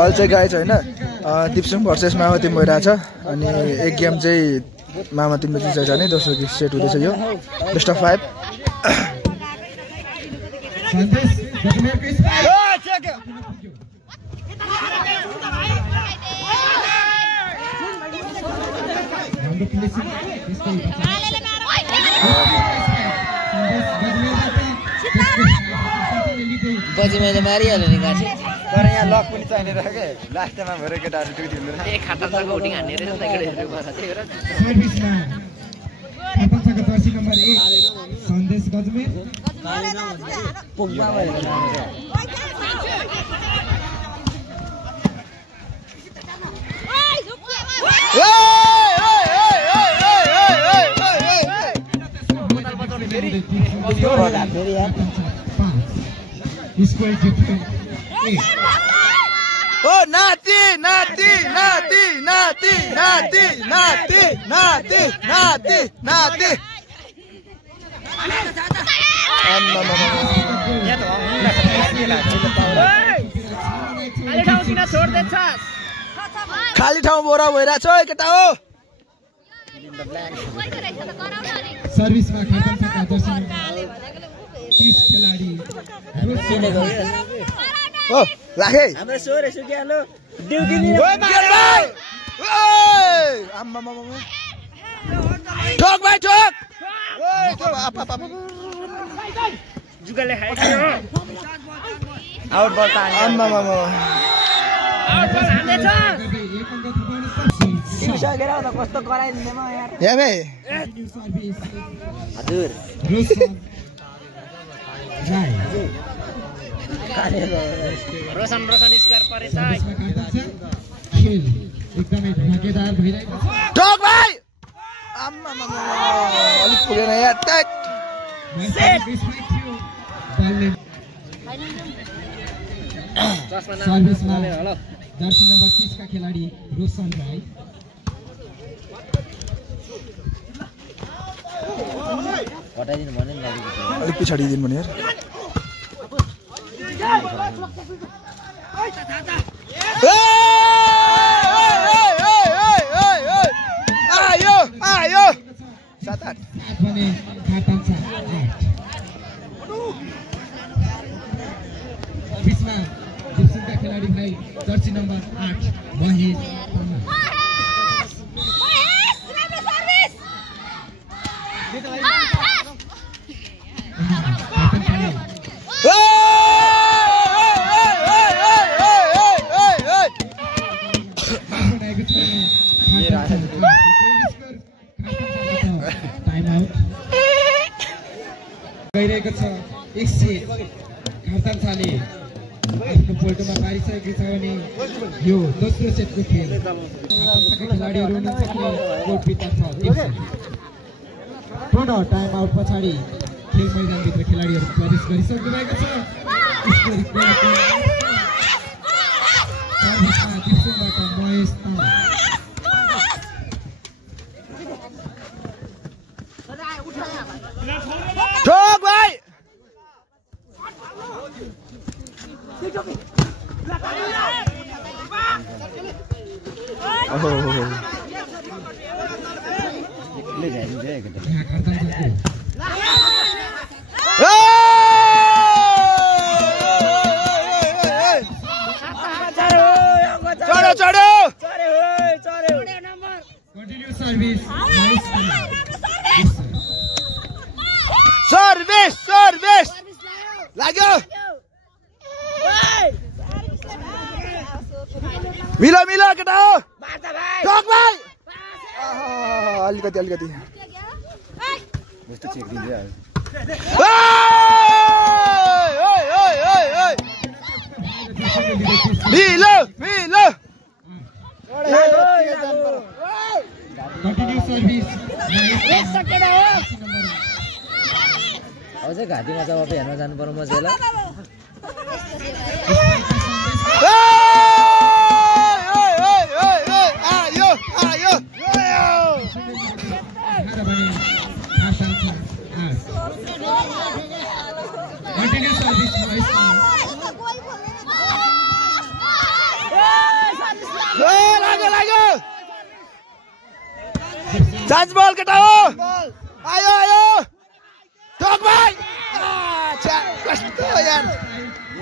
अहिले चाहिँ गाइज होइन दिप्सुङ भर्सेस मामातिम भइरहेछ अनि एक गेम चाहिँ मामातिमले जित्छ नि दोस्रो सेट हुँदैछ यो बेस्ट अफ 5 बजी मैले मारिहाल्यो नि गाडी तर यहाँ लक पनि चाहिने रह्यो के लास्टमा भएर केटाहरु टुटी हुँदैन ए खाता तक होटिङ हान्ने रहेछ त केटाहरु भन्छ त्यही भएर सर्भिसमा खाताको जर्सी नम्बर 1 सन्देश गजमेर पुग्मा भयो ओ नाती नाती नाती नाती नाती नाती नाती नाती नाती खाली ठाउँ बोरा भइरहेछ है केटा हो सर्भिसमा खाताका जर्सी नम्बर 30 खेलाडी ओ राखे हाम्रो सोरे सुकिहाल्यो ड्युटी नि ठोक भाइ ठोक जुगाले खाएको आउट बल त आम्मा मामा सिसकेर त कस्तो कराइदिने म यार यहाँ भाइ हजुर रोशन रोशन स्क्वायर परेछ खेल एकदमै धमाकेदार भइरहेको छ ठोक भाइ आम्मा मामा अलिक पुगेन यार टट सर्भिसमा जर्सी नम्बर 30 का खेलाडी रोशन भाइ हटाइदिनु भने नि अलिक पछाडि दिनु भने यार आयो आयो 7-8 भने खातान्छ 8 बिचमा दिप्सुङका खेलाडी भाइ जर्सी नम्बर 8 महेश गइरहेको छ एक सेट खातान्छाले आफ्नो पोल्टोमा पारिसकेको छ भने यो दोस्रो सेटको खेल खेलाडीहरू हुनुहुन्छ कि कोर्टभित्र पुनः टाइम आउट पछाडि खेल मैदानभित्र खेलाडीहरू प्रवेश गरिसक्नु भएको छ महेश ठोक भाइ चढो चढो कन्टिन्यू सर्भिस सर्भिस सर्भिस लाग्यो मिलो मिलो केटा हो ठोक भाइ अलिकति अलिकति यस्तो चेक दिन्छ मिलो मिलो कन्टिन्यू सर्भिस अझै घाँटीमा जब हेर्न जानु पर्यो मजेला चान्स बल केटा हो आयो आयो ठोक भाइ कस्तो यार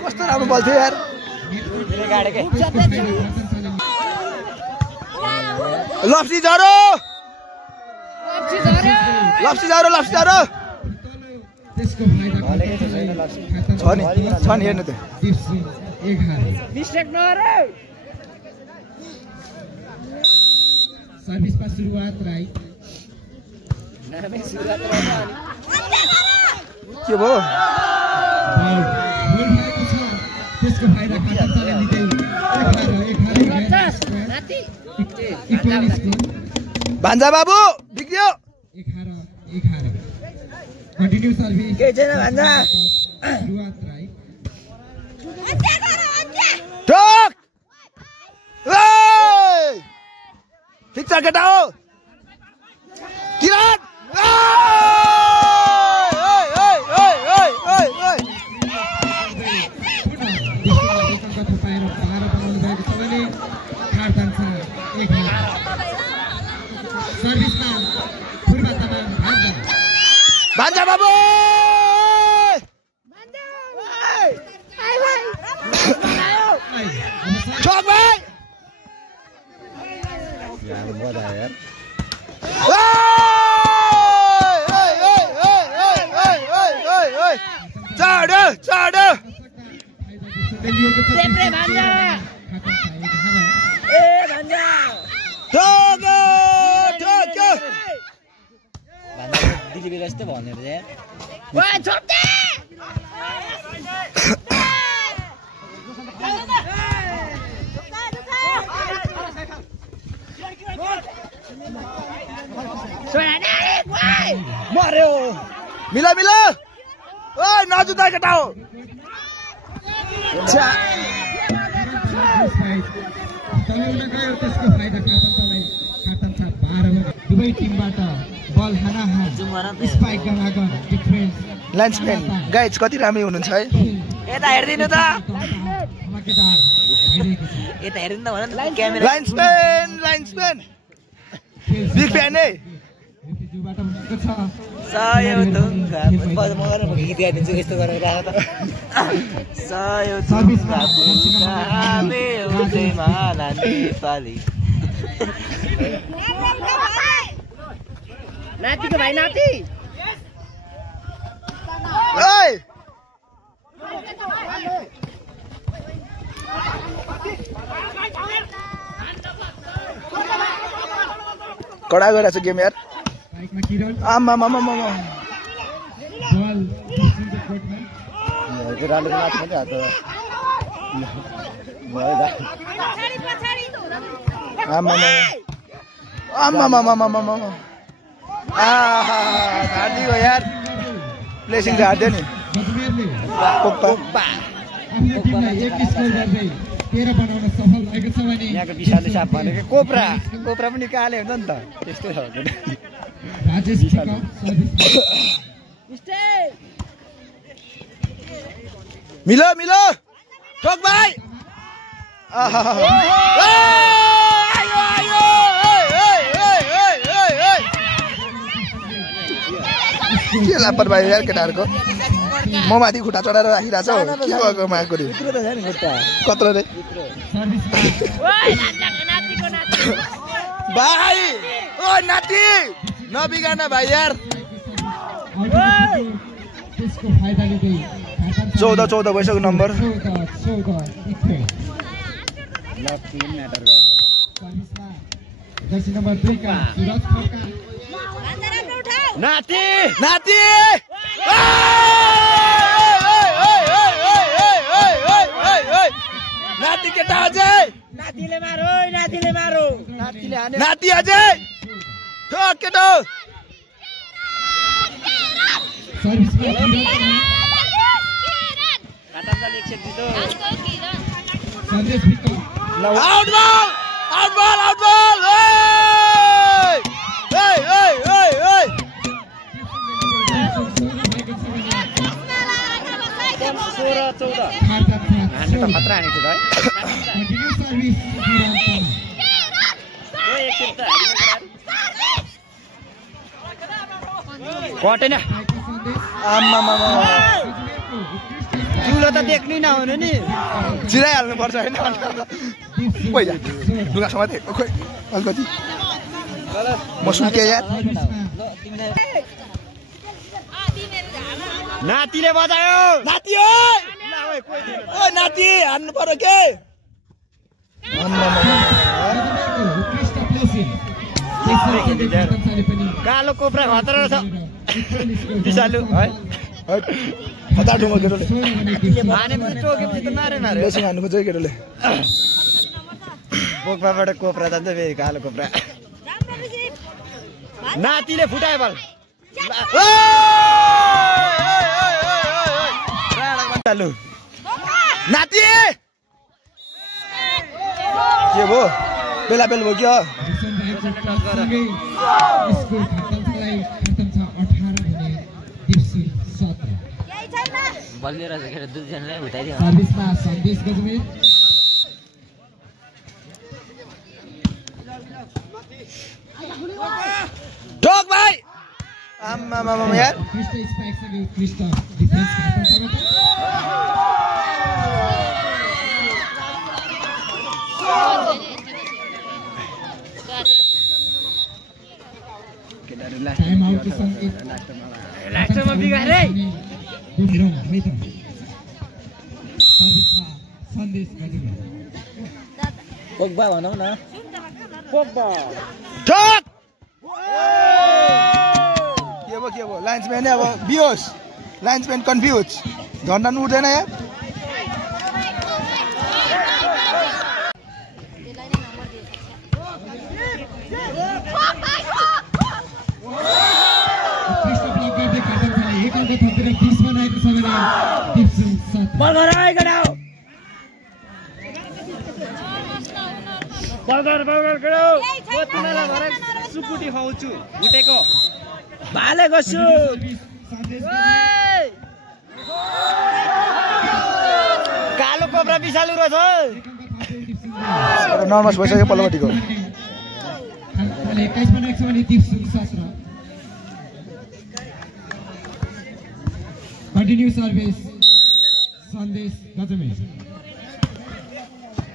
कस्तो राम्रो बल थियो यार लप्सी झरो छ नि हेर्नु त सर्भिसमा सुरुवात राई के भयो त्यसको फाइदा खाताले लिँदै 11 भान्जा बाबु बिग्रियो 11 कन्टिन्यू सर्भिस के छैन भान्जा सुरुवात राई ठोक ठिक छ केटा हो किरण भान्जा बाबु ठोक भाइ चढ दिदी बेला जस्तै भनेर यार मर्यो मिला मिला ओइ नजुता केटा हो दुवै टिमबाट बल हानाहान स्पाइक गरागन डिफेन्स लाइन्सम्यान गाइज कति राम्रै हुनुहुन्छ है यता हेर्दिनु त यता हेर्दिनु त भन क्यामेरा लाइन्सम्यान बिग फ्यान है गीत गाइदिन्छु यस्तो गरेर राख त नातिको भाइ नाति कडा गइरहेको छ गेम यार आमा मामा मामा हार्दी हो यार प्लेसिङ चाहिँ हार्दियो नि यहाँको विशालले साप भनेको कोब्रा पनि काले हुन्छ नि त त्यस्तै छ मिलो मिलो ठोक भाइ के लापरवाही यार केटाहरूको म माथि खुट्टा चढाएर राखिरहेको छ के भएको माकुरी कत्रो रे भाइ ओ नाति नबिगान भाइ यार 14 भइसक्यो नम्बर नाति नाति नाति केटा अझै नातिले मारो नातिले मारो नाति अझै ठोक केटा सर्भिसमा सन्देश भित्र आउट बल आउट बल आउट बल खतरा हानेको है कटेन चुलो त देख्नै नहुनु नि चिराइहाल्नु पर्छ होइन पहिला लुगा समाते खोइ अलिकति म सुन्के यार नातिले बजायो नाति ओ नाति हान्नु पर्यो के कालो कोब्रा खतरा छ विषालु है हतार ढुङ्गो केटोले हानेपछि टोकेपछि त मारे बेसी हान्नु खोज्यो केटोले बोक्पाबाट कोब्रा जान्छ फेरि कालो कोब्रा नातिले फुटायो बल नाति के भयो बेला बेल भयो क्या बलिएर दुईजनालाई उठाइदियो सर्भिसमा सन्देश गजमेर ढोक भाइ आम्मा मामा यार कृष्ण स्पाइक सँगै कृष्ण डिफेन्स टाइम आउट के सँगै लास्टमा बिगारे गुनिरौँ है त सर्भिसमा सन्देश गजमेर पोग्बा भनौ न पोग्बा ढोक के भयो लाइन्सम्यान अब बियोस लाइन्सम्यान कन्फ्युज झन्डा उठ्दैन यार सुकुटी खुवाउँछु उठेको भाले गसु कालो कोब्रा विषालु रहेछ नर्भस भइसक्यो पल्लोपट्टिको 21 बनाएको छ भने 17 कन्टिन्यू सर्भिस सन्देश गजमेर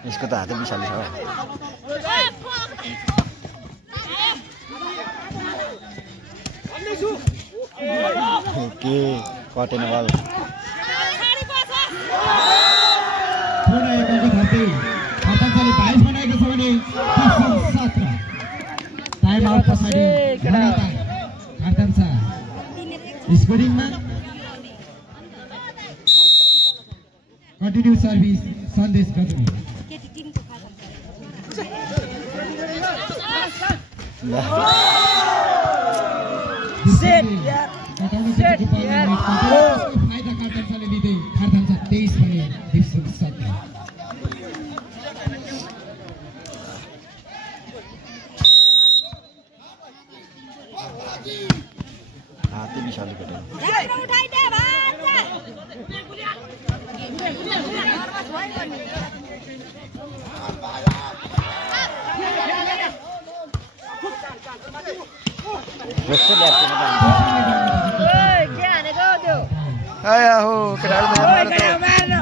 यसको त हातै विषालु छ के कटेन बल थोडा एकको धर्दै खतमले 22 बनाएको छ भने 17 टाइम आउट पछाडि खतम छ स्कोरिङमा कन्टिन्यू सर्भिस सन्देश गजमेर सेट यार सेट यार फाइदा कार्टनले लिँदै खतम छ 23 भने 17 हातै विषालु कटेन के हानेको त्यो आया हो केटाहरु मार्नु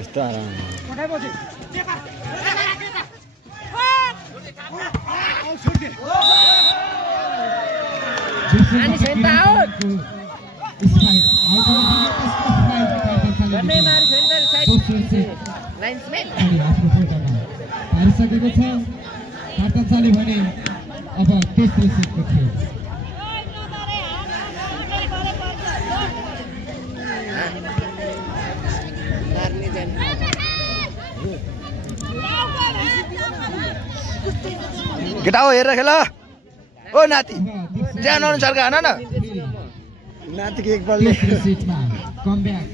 यस्तो आराम अनि छैन आउट गर्ने मार छैन साइड लाइन्सम्यान हारिसकेको छ कार्तान्साले भने अब तेस्रो सेटको खेल केटा हो हेरेर खेल ओ नाति ज्यान अनुसारको हान न नातिको एक बलले सेटमा कमब्याक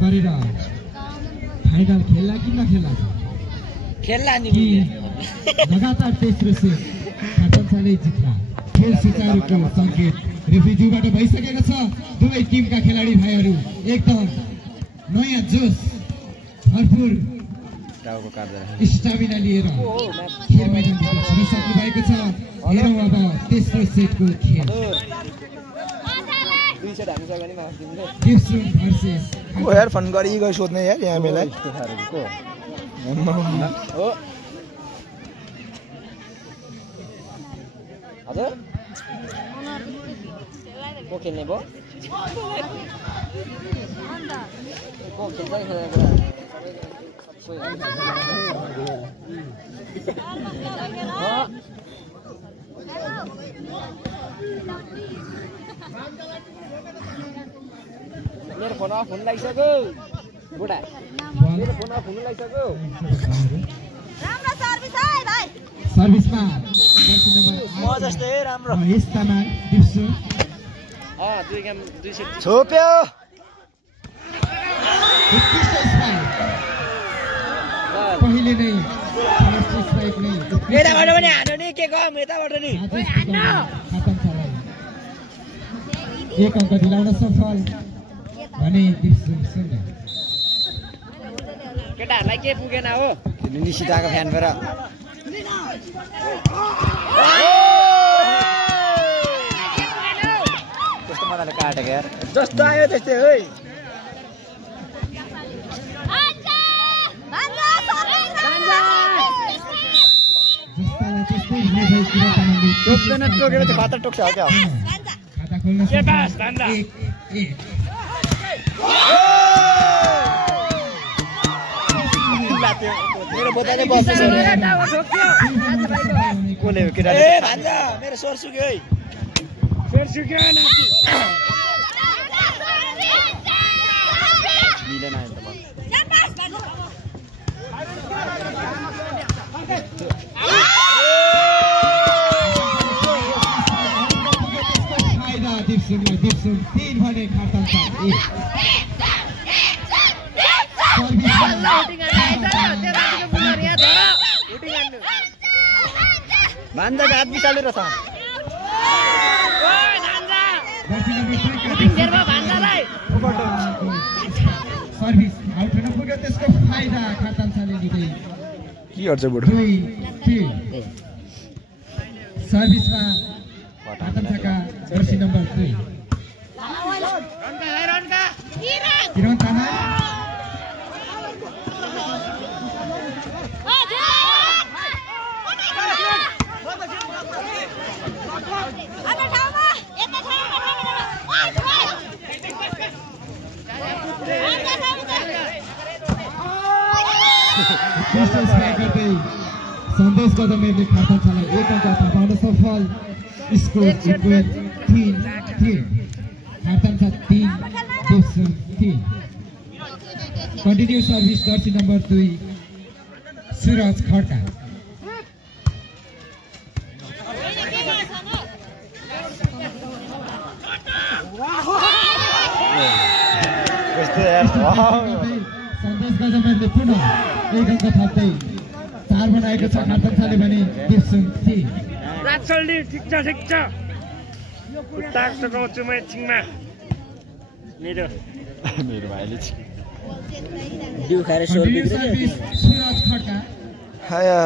गरेर फाइनल खेल्ला कि नखेल्ला खेल्ला नि लगातार तेस्रो सेट कार्तान्साले जित्ला खेल सुचारुको संकेत रेफ्रीज्यूबाट भइसकेको छ दुवै टिमका खेलाडी भाइहरू एकदम नयाँ जोस भरपुर टाउको काट्दै स्टामिना लिएर खेल मैदानभित्र छिरिसक्नु भएको छ हेरौँ अब तेस्रो सेटको खेल गिब्सन भर्सेस ओ यार फन गरी गई सोध्ने यार यहाँ मेलाई हजुर को खेल्ने भयो को खेल्छ मेरो फोन अफ हुन लागिसक्यो बुढा मेरो फोन अफ हुन लागिसक्यो राम्रो सर्भिस है भाइ सर्भिसमा म जस्तै राम्रो यस्तामा दिप्सु दुई गेम दुई सेट छोप्यो पहिले नै फर्स्ट स्ट्राइक नै यताबाट पनि हान्नु नि के गम यताबाट नि एक अङ्क दिलाउन सफल भने दिप्सु सुन्ने केटाहरूलाई के पुगेन हो निशिताको फ्यान भएर कस्तो मजाले काटेको यार जस्तो आयो त्यस्तै है टोक्दैन टोकेर त्यो खाता टोक्छ हो क्या खाता खोल्न मेरो बोतलले बस्दैछ कोले हो केटा ए भान्जा मेरो स्वर सुक्यो है स्वर सुक्यो नाति मिलेन आयो दिप्सुन 3 भने कार्तान्सा 1 भान्जाको हात बिचालेर छ सर्भिस आउट हुन पुग्यो त्यसको फाइदा कार्तान्साले लिँदै के गर्छ बुढो सर्भिसमा कार्तान्साका जर्सी नम्बर 3 किरण तामाङ सन्देश गजमेरले कार्तान्सालाई 1 अङ्क थपाउन सफल score equal 3-3 कार्तान्सा 3 दिप्सुन 3 continue service Jersey number 2 Suraj Khadka सन्देश गजमेरले पुनः 1 अङ्क थप्दै 4 बनाएको छ कार्तान्साले भने दिप्सुन 3 राचल्डी ठिक छ उताको गाउँछु म एकछिनमा मेरो भाइले दिउ खाएर सोर बिग्रियो सुरज खड्का हाया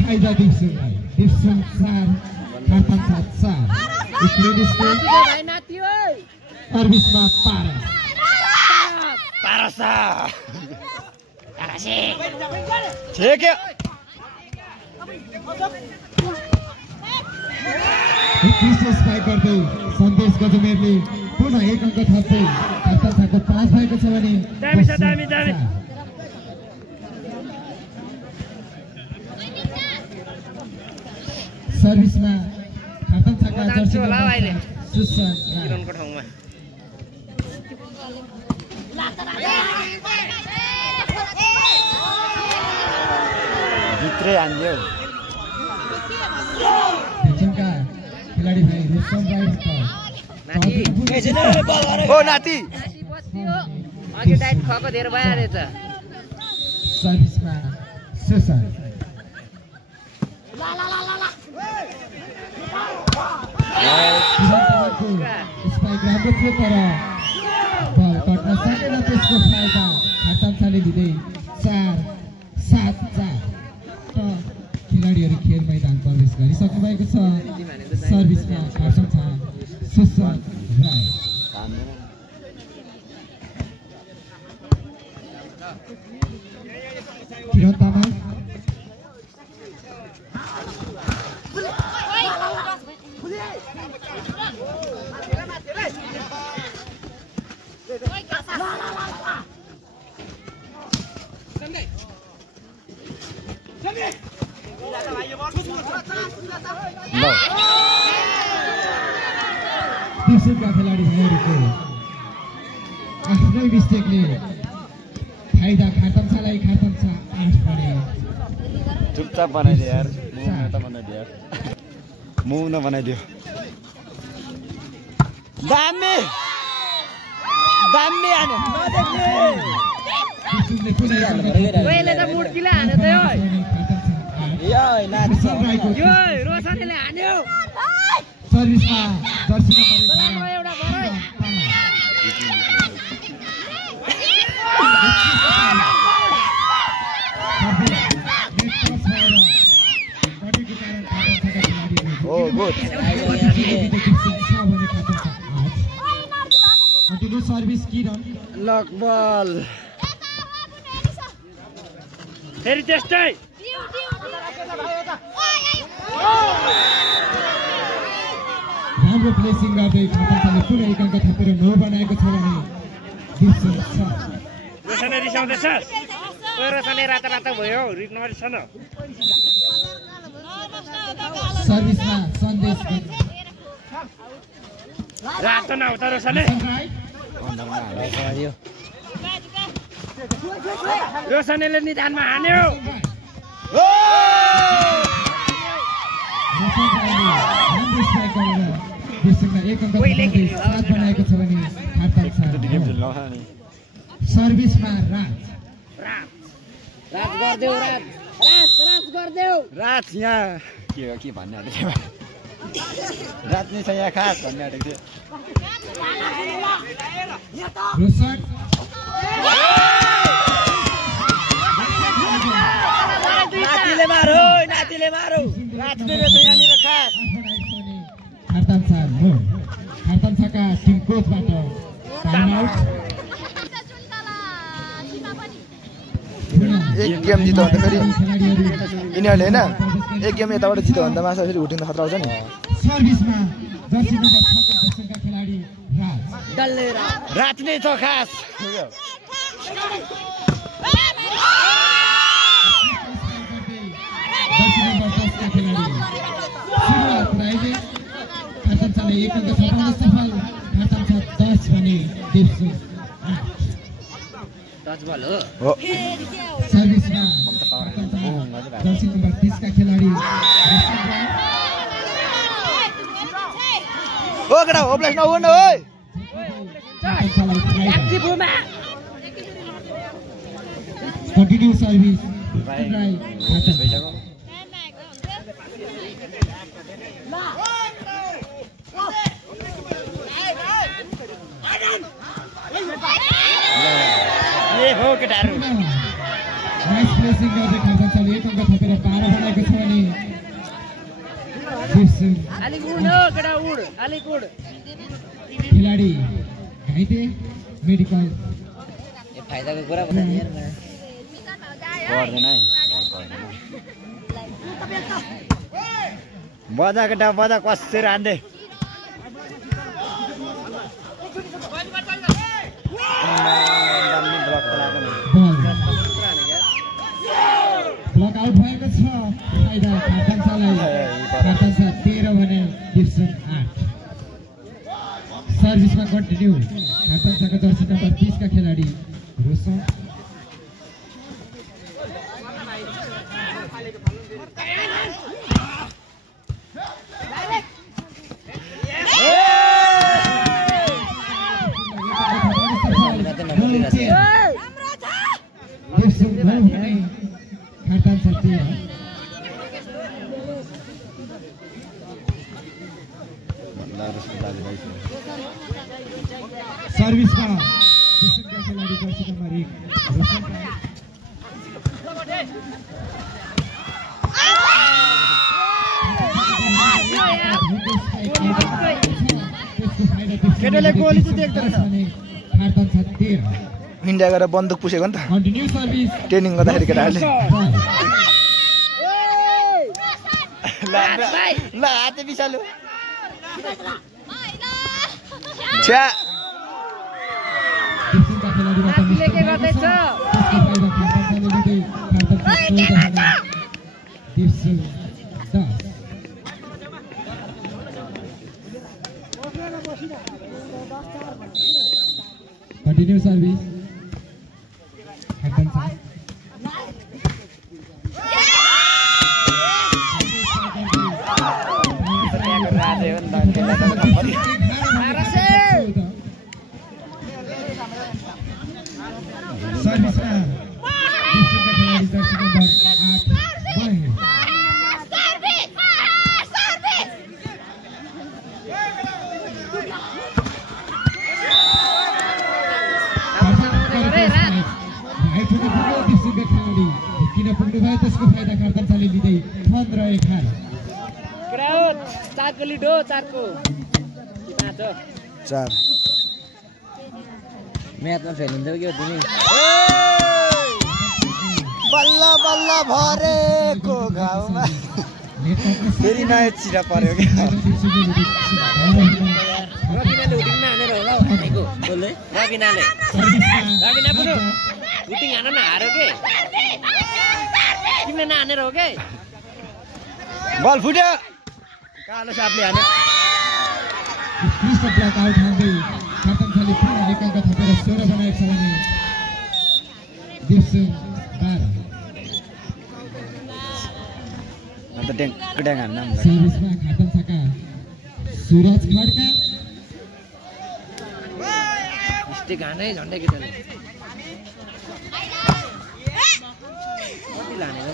फाइदा दिप्सुन 4 कार्तान्सा 4 सर्भिसमा पारस पारसा ठेक्यो स्पाइक गर्दै सन्देश गजमेरले पुनः 1 अङ्क थप्दै खाताको 5 भएको छ भने सर्भिसमा खाता छाका जर्सी सुसन किरणको ठाउँमा भित्रै हान्दियो भिचनका खेलाडी भाइ रुस्तम राई ओ नाति अघि डाइट खको धेर भयो रहेछ सर्भिसमा सुसन स्पाइक राम्रो थियो तर बल कट्न सकेन त्यसको फाइदा खाताले दिँदै 4-7 खेलाडीहरू खेल मैदान प्रवेश गरिसक्नु भएको छ सर्भिसमा खर्चम छ सुसन राई किरण तामाङ दिपसुका खेलाडी भाइहरूको आफ्नै मिस्टेकले फाइदा खातम्छालाई खातम छ 8 भने चुपचाप बनाइदियो यार मुह न बनाइदियो दामी दामी हाने नदेख्ने ओइले त मुर्तीले हाने त ओइ यो नाच्छ यो रोशनले हान्यो सर्भिसमा जर्सी नम्बर एउटा भरै ओ गुड कन्टिन्यू सर्भिस किरण लक बल फेरि त्यस्तै राम्रो प्लेसिङ गर्दै खाताले पुनः 1 अङ्क थपेर 9 बनाएको छ भने दिपसन रोशनले रिसाउँदैछस् ओ रोशनले राता भयो रिक नरिस न सर्भिसमा सन्देश रातो नउता रोशनले रोशनले निधानमा हान्यो बनाएको छ भने सर्भिसमा राज गर्देऊ रात यहाँ के भन्ने आँटेको थियो रात नै छ यहाँ खास भन्ने आँटेको थियो नातिले मारो रात नै रहेछ यहाँनिर खास खाताका टिम कोचबाट टाइम आउट एक गेम जित्यो भने फेरि यिनीहरूले होइन एक गेम यताबाट जित्यो भने त माछा फेरि हुटिन खतरा आउँछ नि सर्भिसमा जर्सी नम्बर 6 का देशका खेलाडी रात नै छ खास जर्सी नम्बर 10 का खेलाडी खाताले 1 अङ्क थपाउन सफल खाता 10 भने दिपसु 10 बल हो सर्भिसमा जर्सी नम्बर 30 का खेलाडी ओ केटा हो प्लेस नहुन ओइ कन्टिन्यू सर्भिस हो केटाहरु नाइस प्लेसिङ गर्दै खाताले 1 अङ्क थपेर 12 बनाएको छ भने अलिक उड हो केटा उड अलिक उड खेलाडी घाइते मेडिकल ए फाइदाको कुरा भन्दा यार पर्दैन है बजा केटा बजा कसरी हान्दै ब्लक आउट भएको छ फाइदा खातान्सालाई खातान्सा 13 भने डिभिजन 8 सर्भिसमा कन्टिन्यू खातान्साको जर्सी नम्बर 30 का खेलाडी रोशन सर्भिसमा डिभिजनका खेलाडी जर्सी नम्बर 1 रोशन केटाले गोली चाहिँ देख्दैन खातान्सा 13 इन्डिया गएर बन्दुक पुसेको नि त कन्टिन्यू सर्भिस ट्रेनिङ गर्दाखेरि केटाहरूले ल हाते बिसालु छ्या डिभिजनका खेलाडीबाट के गर्दैछ डिभिजन 10 कंटिन्यू सर्विस खातान्सा सर्भिसमा डिभिजनका खेलाडी जर्सी नम्बर 8 बहे किन पुग्नु भयो त्यसको फाइदा खातान्साले लिँदै 15-11 चारको लिड हो चारको 4 म्याचमा फेलिन्छौ के तिमी बल्ल बल्ल भरेको घाउमा फेरि नयाँ चिरा पर्यो क्या रबिनाले हुटिङमा हानेर होला हौ हानेको बोल्दै रबिना पुग्नु हुटिङ हान हार्यो के तिमीले नहानेर हो के बल फुट्यो कालो सापले हान्यो उत्कृष्ट ब्लक आउट हान्दै खातान्साले पुनः एक अङ्क थपेर 16 बनाएको छ भने डिभिजन 12 अन्त ट्याङ हान्न सर्भिसमा खातान्साका सुरज खड्का स्टिक हाने झन्डै केटाले कति लाने र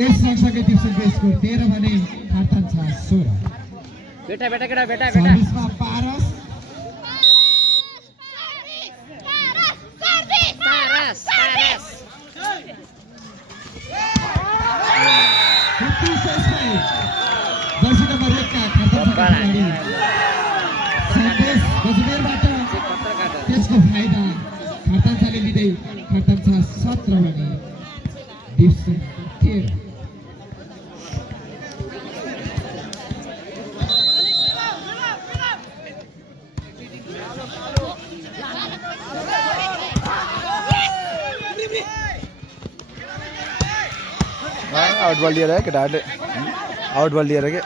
यस सँगसँगै डिभिजन स्कोर 13 भने खातान्सा 16 बेटा केटा बेटा सर्भिसमा पारस जर्सी नम्बर 1 का खातान्सा खेलाडी सन्देश गजबेरबाट त्यसको फाइदा खातान्साले लिँदै खातान्सा 17 भने डिभिजन 13 आउट बल लिएर केटाहरूले आउट बल लिएर के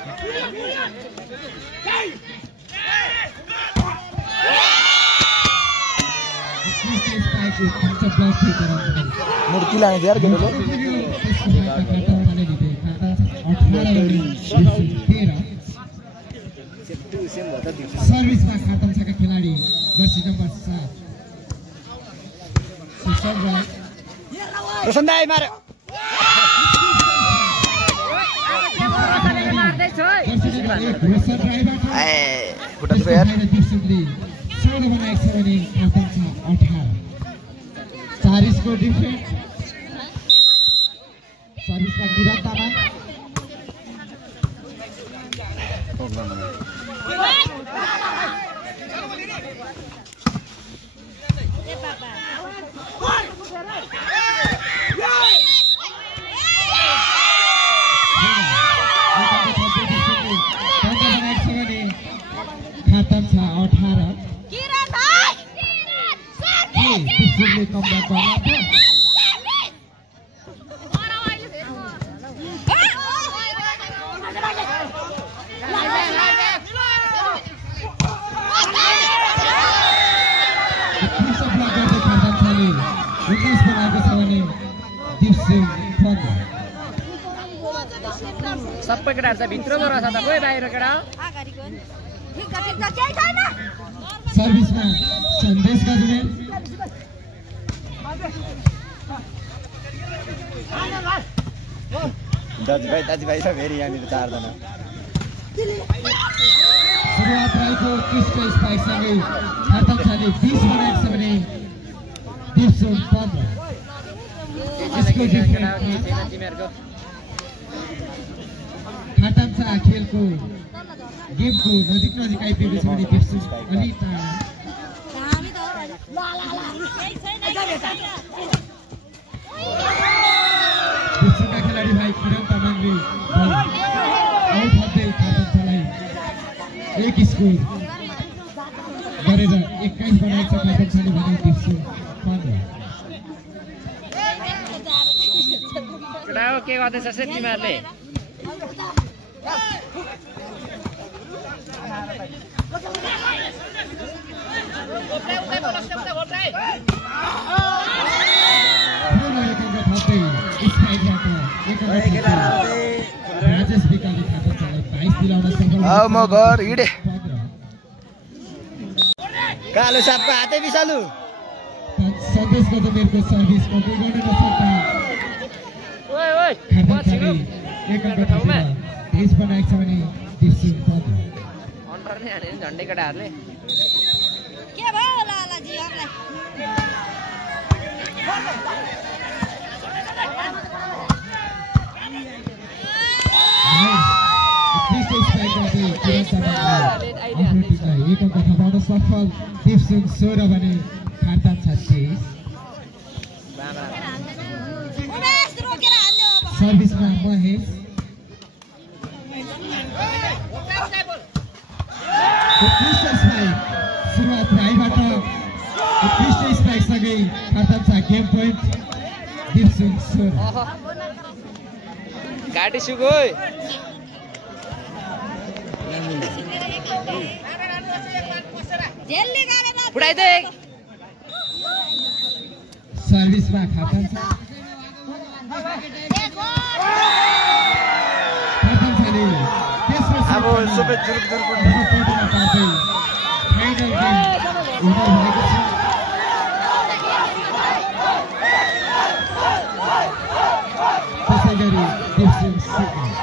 मूर्ति लाने थियो यार केटाले सर्भिसमा खातान्साका खेलाडी जर्सी नम्बर 7 रोशन दाइ मार्यो खुट्टा दुख्यो यार 16 बनाएको छ भने खातान्सा 18 4 स्कोर डिफरेन्ट सर्भिसमा निरन्तामा खातम छ 18 किरण भाइ त्यसले कमब्याक गर्ला त सबै केटाहरू चाहिँ भित्रमा रहेछ त खोइ बाहिर केटा अगाडिको ठिक छ केही छैन सर्भिसमा सन्देश गजमेर दाजुभाइ छ फेरि यहाँनिर 4 जना सुरुवात रहेको क्रिस्टो स्पाइकसँगै खातम छले 20 बनाएको छ भने दिप्सुङ 15 यसको तिमीहरूको खातम छ खेलको गेमको नजिक आइपुगेको छ भने दिप्सुङ अलि टाढा हामी त ला केही छैन दिप्सुङका खेलाडी भाइ किरण तामाङले आउट हुँदै खातम छलाई एक स्कोर गरेर 21 बनाएको छ खातम छले भने दिप्सुङ 15 केटा हो के गर्दैछ से तिमीहरूले राजेश विकाले खातम छलाई 22 दिलाउन सफल आओ म घर हिडे कालो सापको हातै बिसालु सन्देश गजमेरको सर्भिस कन्ट्रोल गर्न नसक्दा ओइ ओइ खातम छले एक अङ्क ठाउँमा 23 बनाएको छ भने दिप्सुङ 15 अन्डर नै हाने झन्डै केटाहरूले के भयो लालाजी हामीलाई एक अङ्क थपाउन सफल दिप्सुङ 16 भने खातम छ 23 उमेश रोकेर हाल्यो अब सर्भिसमा महेश सुरुवात राईबाट उत्कृष्ट स्ट्राइकसँगै खातम छ गेम पोइन्ट दिप्सुङ 16 घाटी सुगो झेल्ली गरेर पुडाइदे सर्भिसमा खातम छ खातम छले तेस्रो अब सबै जुरुक पटमा पार्दै फाइनल गेम हुन भएको छ त्यसै गरी दिप्सुङ 16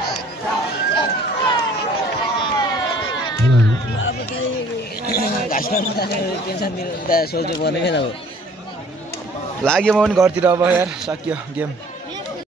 टेन्सन दिनु सोच्नु पर्ने छैन अब लाग्यो म पनि घरतिर अब यार सकियो गेम